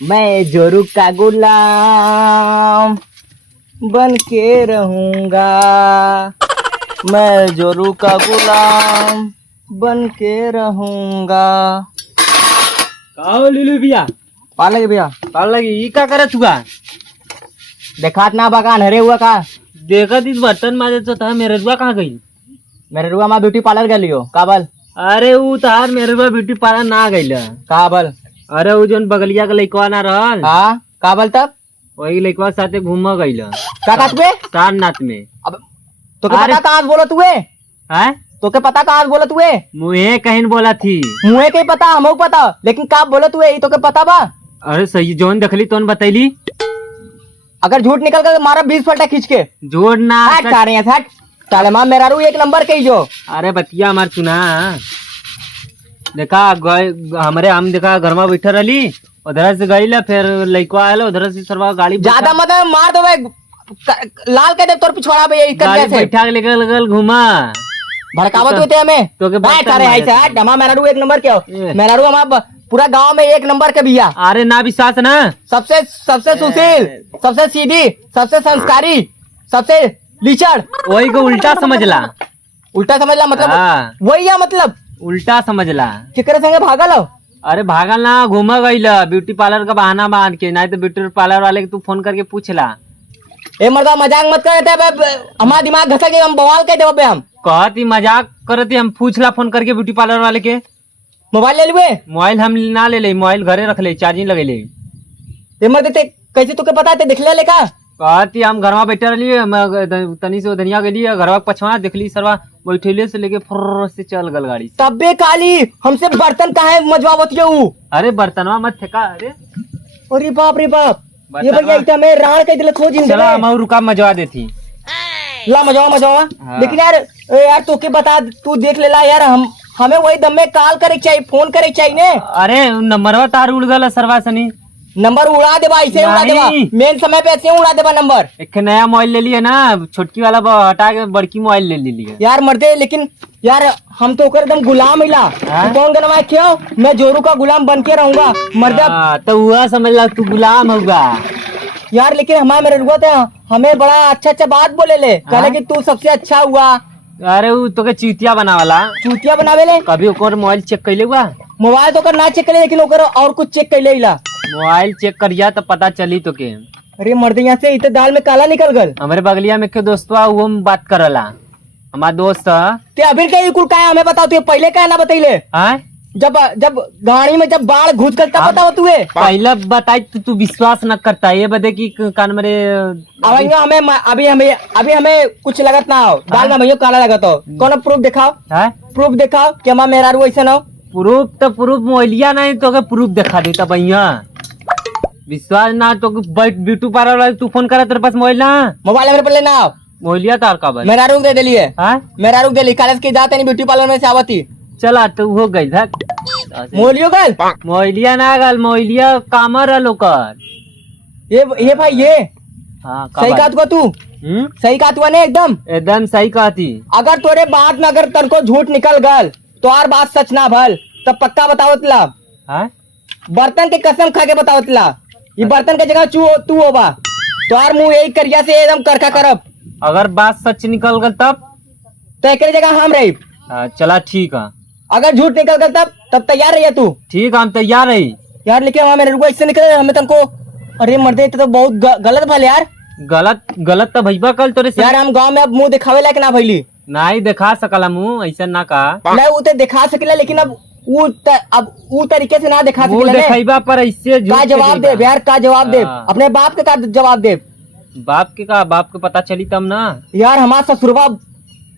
मैं जोरू का गुलाम बन के रहूंगा। मैं जोरू का गुलाम बन के रहूंगा। काओ लीलू भैया पाल लगे भैया, काल लगी ई का करत हुआ? देखात ना बगान हरे हुआ का। देखत इस बर्तन माजे तो था मेरे रुआ कहाँ गई? मेरे रुआ माँ ब्यूटी पार्लर गलियो काबल। अरे ऊ तार मेरे रुआ ब्यूटी पार्लर ना गई। काबल अरे ऊ जोन बगलिया के लइकवा ना रहल हाँ काबल तब वही लइकवा साथे घूम गईल क्या कहत बे? सारनाथ में। अब तो के अरे- पता कहाँ से बोलत हुए? है तो के पता कहाँ से बोलत हुए? मुहे कहीं बोला थी। मुँहे के ही पता हमको पता, लेकिन का बोलत हुए ये तो के पता बा। अरे सही जोन देखली तोन बतैली। अगर झूठ निकल कर मारा 20 फटा खींच के। जोड़ ना हट सारे हैं हट। साले माँ मेरा रू एक नंबर के ही जो। अरे बतिया हमार सुना। देखा हमारे हम देखा घर में बैठे रही उधर से गई फिर लइकवा आयल उधर से सरवा गाड़ी ज्यादा मत मार दो भाई, लाल कह दे तोर पिछवाड़ा पे कर गाड़ी कैसे बैठा के लेकर लगल घुमा भड़कावत हुए थे हमें। तो के भाई बर्तन सारे मारे ऐसे थे। हट। हमारा मेरा रू एक नंबर के हो। ए। मेरा रू हमारा पूरा गांव में एक नंबर के भैया। अरे ना विश्वास ना सबसे सबसे सुशील, सबसे सीधी, सबसे संस्कारी, सबसे लीचड़। वही को उल्टा समझला। उल्टा समझ ला मतलब हाँ, वही है मतलब उल्टा समझला। केकरे संगे भागल हो? अरे भागल ना घूमा गईल ब्यूटी पार्लर का बहाना बांध के, नहीं तो ब्यूटी पार्लर वाले के तू फोन करके पूछला। ए मर्दा मजाक मत करते हमारा दिमाग घसक के हम बवाल कह देबे हम। कहती मजाक करती हम पूछला फोन करके ब्यूटी पार्लर वाले के। मोबाइल ले लुए। मोबाइल हम ना ले मोबाइल घरे रख ले चार्जिंग लगे ले। ए मर्द ते कैसे तुके पता है? देख ले लेका कहती हम घर में बैठे रही तनी से धनिया गली घर पछवा देखली सरवा बैठेले से लेके फुर्र से चल गल गाड़ी। तबे काली हमसे बर्तन काहे मजवावत ऊ? अरे बर्तनवा मत फेंका। अरे अरे बाप रे बाप, ये बर्तनवा- भैया इतना मैं राण कह दिले खोज इन चला हम रुका मजवा देती। ला मजवा मजवा। हाँ। लेकिन यार यार तोके बता तू देख लेला यार, हम हमें वही दम में कॉल करे चाहिए, फोन करे चाहिए ने। अरे नंबरवा तार उड़ गल सरवा सनी। नंबर उड़ा देबा, ऐसे उड़ा देबा, नहीं। मेन समय पे ऐसे उड़ा देबा नंबर। एक नया मोबाइल ले लिया ना, छोटकी वाला हटा के बड़की मोबाइल ले लिया। यार मर्दे लेकिन यार हम तो ओकर एकदम गुलाम हिला। हाँ? तू कौन गनवा क्यों? मैं जोरू का गुलाम बन के रहूंगा मर्दे। तो हुआ समझ ला तू गुलाम होगा। यार लेकिन हमारे मेरे रुआ थे हमें बड़ा अच्छा अच्छा बात बोले ले, कहले कि तू सबसे अच्छा हुआ। अरे वो तो के चीतिया बनावाला। चूतिया बनावे ले। कभी ओकर मोबाइल चेक कैले हुआ? मोबाइल तो कर ना चेक करे, लेकिन ओकर और कुछ चेक कैले हिला। मोबाइल चेक करिया तो पता चली तो के। अरे मर्दे यहाँ से इतने दाल में काला निकल गल। हमारे बगलिया में के दोस्तवा वो हम बात करला हमार दोस्त ते अभी कहीं कुल का है हमें बताओ, तू पहले क्या ना बतैले? हाँ जब जब गाड़ी में जब बाढ़ घुस गल तब हाँ। बताओ तुए। पहले बताई तू विश्वास न करता ये बदे की कान मेरे। अब हमें अभी हमें कुछ लगत ना हो, दाल में भैया काला लगत हो। कौन प्रूफ दिखाओ, हाँ? प्रूफ दिखाओ कि हमारा मेरा रू ऐसा ना हो। प्रूफ तो प्रूफ मोबाइलिया नहीं तो के प्रूफ दिखा देता भैया। विश्वास ना तो ब्यूटी पार्लर वाले तू फोन करा तेरे पास मोबाइल ना? मोबाइल मेरे पहले ना आओ। मोबाइलिया तार का बस। मेरा रूप दे दिलिए। हाँ? मेरा रूप दे ली कॉलेज की जाते नहीं ब्यूटी पार्लर में से आवती। चला तो हो गई था। मोलियो गल मोबाइलिया ना गल मोबाइलिया कामर है लोकर। ये भाई ये हाँ सही कहा तू तू सही कहा तू ने एकदम एकदम सही कहती। अगर तोरे बात में अगर तनको झूठ निकल गल तो और बात सच ना भल तब पक्का बतावत ला। हाँ? बर्तन के कसम खा के बतावत ला, ये बर्तन के जगह तू होबा तो और मुंह यही करिया से एकदम करखा करब। अगर बात सच निकल गल तब? तो एक जगह हम रही। चला ठीक है। अगर झूठ निकल गल तब तैयार रहिए तू। ठीक है हम तैयार रही। यार लेकिन हमारे मेरे को इससे निकले हमें तनको। अरे मर्दे तो बहुत गलत भल यार। गलत तो भैया कल तोरे से यार हम गांव में अब मुंह दिखावे लायक ना भइली। नहीं दिखा सकला मुंह ऐसा ना कहा। नहीं वो तो दिखा सकेला, लेकिन अब वो तरीके से ना दिखा मुंह सकेला ने। दिखाइबा पर ऐसे झूठ का के जवाब दे देगा। यार, का जवाब दे हाँ। अपने बाप के का जवाब दे। बाप के का बाप के पता चली तब ना। यार हमारा ससुरबा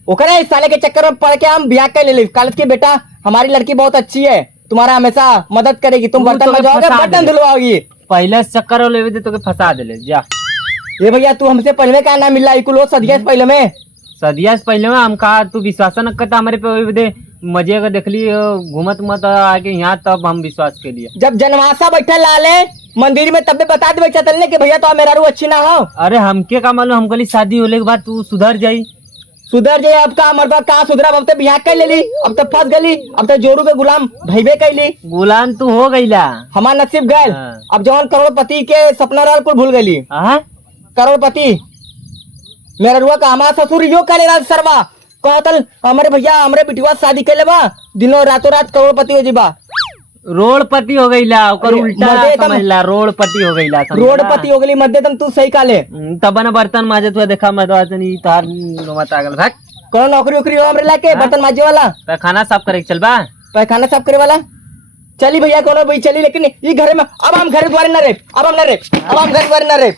ओकरे इस साले के चक्कर में पड़ के हम ब्याह कर ले ली। कॉलेज की बेटा हमारी लड़की बहुत अच्छी है, तुम्हारा हमेशा मदद करेगी, तुम तू बर्तन तो के मजवाओगे फंसा बर्तन दे। धुलवाओगी। पहले चक्कर ले दे तो के फंसा दे जा। ये भैया तू हमसे पहले का ना मिला इकुल सदिया से पहले में। सदिया से पहले में हम कहा तू विश्वास न करता हमारे पे वही दे मजे का देख ली घूमत मत आके यहाँ तब हम विश्वास के लिए। जब जनवासा बैठा लाले मंदिर में तब बता दे चलने कि भैया तो मेरा रू अच्छी ना हो। अरे हमके का मालूम हम कली शादी होने के बाद तू सुधर जाई। सुधर जाए अब का मर्दा कहाँ सुधरा अब तो बिहार कर लेली अब तो फंस गली अब तो जोरू के गुलाम भईबे कैली गुलाम तू हो गईला। हमार नसीब गए हाँ। अब जौन करोड़पति के सपना रहल कुल भूल गई हाँ? करोड़पति मेरा रुआ का हमारा ससुर यो करे राज शर्मा कहतल हमारे भैया हमरे बिटिया से शादी कर लेबा दिनों रातों रात करोड़पति हो जीबा रोडपति हो गईला ओकर अरे, उल्टा मजे तम- समझला रोडपति हो गईला समझला? रोडपति हो गई मध्य तम तू सही काले तब न बर्तन माजे तू देखा मदवाचनी तार मत आगल भाग कौन नौकरी उकरी हो हमरे लाके हाँ? बर्तन माजे वाला तो खाना साफ करे के चल बा। पैखाना साफ करे वाला चली भैया कोनो भाई चली लेकिन ये घर में अब हम घर द्वारे न रहे अब हम न रहे अब हम घर द्वारे न रहे